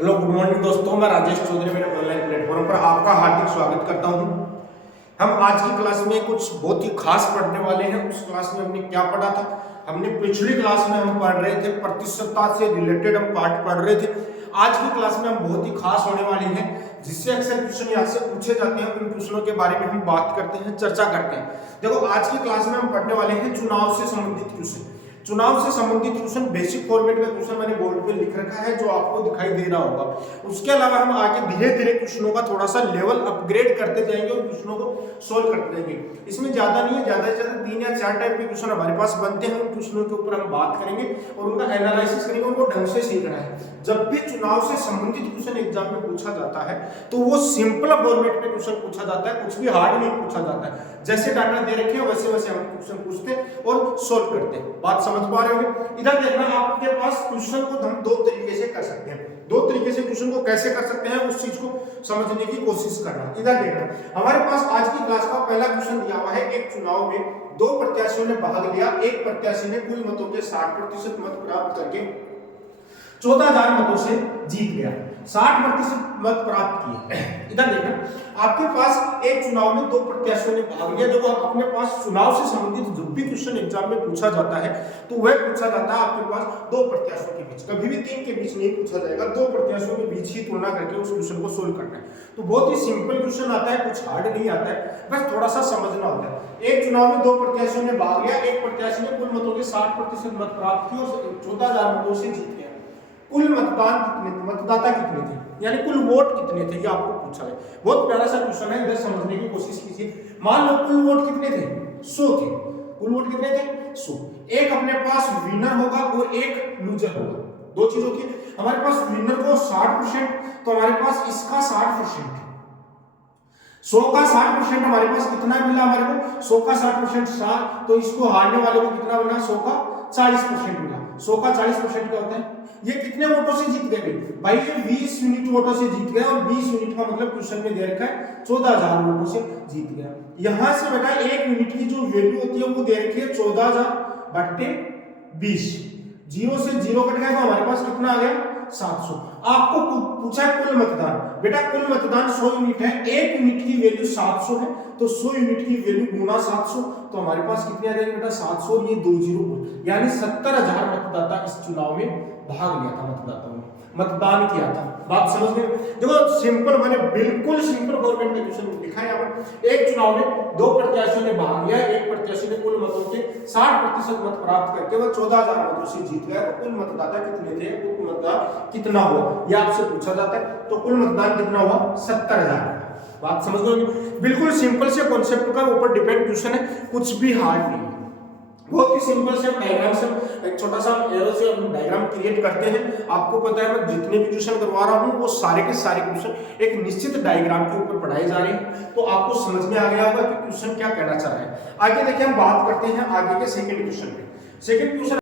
Hello good morning दोस्तों, मैं राजेश चौधरी मेरे ऑनलाइन प्लेटफॉर्म पर आपका हार्दिक स्वागत करता हूं। हम आज की क्लास में कुछ बहुत ही खास पढ़ने वाले हैं। उस क्लास में हमने क्या पढ़ा था? हमने पिछली क्लास में हम पढ़ रहे थे प्रतिशतता से रिलेटेड हम पार्ट पढ़ रहे थे। आज की क्लास में हम बहुत ही खास होने वाले हैं, जिससे अक्सर क्वेश्चन यहाँ से पूछे जाते हैं। उन क्वेश्चनों के बारे में हम बात करते हैं, चर्चा करते हैं। देखो, आज की क्लास में हम पढ़ने वाले हैं चुनाव से संबंधित क्वेश्चन। चुनाव से संबंधित क्वेश्चन बेसिक फॉर्मेट में क्वेश्चन मैंने बोर्ड पे लिख रखा है, जो आपको दिखाई दे रहा होगा। उसके अलावा हम आगे धीरे धीरे क्वेश्चनों का थोड़ा सा लेवल अपग्रेड करते जाएंगे और क्वेश्चनों को सोल्व करते जाएंगे। इसमें ज्यादा नहीं है, ज्यादा से ज्यादा 3 या 4 टाइप के क्वेश्चन हमारे पास बनते हैं। उन क्वेश्चनों के ऊपर हम बात करेंगे और उनका एनालिसिस करेंगे, उनको ढंग से सीखना है। जब भी चुनाव से संबंधित क्वेश्चन एग्जाम में पूछा जाता है तो वो सिंपल फॉर्मेट में क्वेश्चन पूछा जाता है, कुछ भी हार्ड नहीं पूछा जाता है। जैसे डाटा दे रखे हैं वैसे वैसे हम क्वेश्चन पूछते हैं और सोल्व करते हैं। बात समझ पा रहे होंगे? इधर देखना, आपके पास क्वेश्चन को हम 2 तरीके से कर सकते हैं। 2 तरीके से क्वेश्चन को कैसे कर सकते हैं उस चीज को समझने की कोशिश करना। इधर देखना, हमारे पास आज की क्लास का पहला क्वेश्चन दिया हुआ है। एक चुनाव में 2 प्रत्याशियों ने भाग लिया। एक प्रत्याशी ने कुल मतों के 60% मत प्राप्त करके 14,000 मतों से जीत गया। 60% मत प्राप्त किए। इधर देखना, आपके पास एक चुनाव में 2 प्रत्याशियों ने भाग लिया। जब आप अपने पास चुनाव से संबंधित जब भी क्वेश्चन एग्जाम में पूछा जाता है तो वह पूछा जाता है आपके पास 2 प्रत्याशियों के बीच, कभी भी 3 के बीच नहीं पूछा जाएगा। 2 प्रत्याशियों के बीच ही तुलना करके उस क्वेश्चन को सोल्व करना है। तो बहुत ही सिंपल क्वेश्चन आता है, कुछ हार्ड नहीं आता है, बस थोड़ा सा समझना होता है। एक चुनाव में 2 प्रत्याशियों ने भाग लिया। एक प्रत्याशी ने कुल मतों के 60% मत प्राप्त किए और 14,000 मतों से जीत गया। कुल मतदान कितने, मतदाता कितने थे, यानी कुल वोट कितने थे, ये आपको पूछा है। बहुत प्यारा सा क्वेश्चन है, इधर समझने की कोशिश कीजिए। मान लो कुल वोट कितने थे? 100 थे। कुल वोट कितने थे? 100। एक अपने पास विनर होगा और एक लूजर होगा। 2 चीज होती है। हमारे पास विनर को 60%, तो हमारे पास इसका 60% है। 100 का 60% हमारे पास कितना मिला? हमारे को 100 का 60% 60, तो इसको हारने वाले को कितना मिला? 100 का 40% मिला। 100 का 40% क्या होता है? ये कितने वोटों से जीत गए भाई? ये 20 यूनिट वोटों से जीत गया। और 20 यूनिट का मतलब क्वेश्चन में दे रखा है 14,000 वोटों से जीत गया। यहां से बेटा 1 यूनिट की जो वैल्यू होती है वो दे रखी है 14,000 बट्टे 20। 0 से 0 कट गया तो हमारे पास कितना आ गया? 700। आपको पूछा है कुल मतदान। बेटा कुल मतदान 100 यूनिट है, 1 यूनिट की वैल्यू 700 है, तो 100 यूनिट की वैल्यू गुना 700, तो हमारे पास कितने आ जाएंगे बेटा? 700 और ये 2 जीरो, यानी 70,000 मतदाता इस चुनाव में भाग लिया था। मतदाताओं ने मतदान किया था। बात समझ में? देखो सिंपल, मैंने बिल्कुल सिंपल फॉर्मेट में क्वेश्चन लिखा है यहाँ पर। एक चुनाव में 2 प्रत्याशियों ने भाग लिया। एक प्रत्याशी ने कुल मतों के 60% मत प्राप्त करके वह 14,000 मतों से जीत गया। तो कुल मतदाता कितने थे? कुल मतदान कितना हुआ, यह आपसे पूछा जाता है। तो कुल मतदान कितना हुआ? 70,000। बात समझ में? बिल्कुल सिंपल से कॉन्सेप्ट का ऊपर डिपेंड क्वेश्चन है, कुछ भी हार्ड नहीं। बहुत ही सिंपल से डायग्राम से एक छोटा सा एरो से हम डायग्राम क्रिएट करते हैं। आपको पता है मैं जितने भी क्वेश्चन करवा रहा हूँ वो सारे के सारे क्वेश्चन एक निश्चित डायग्राम के ऊपर पढ़ाए जा रहे हैं, तो आपको समझ में आ गया होगा कि क्वेश्चन क्या कहना चाह रहा है। आगे देखिए, हम बात करते हैं आगे के सेकंड क्वेश्चन पे। Second question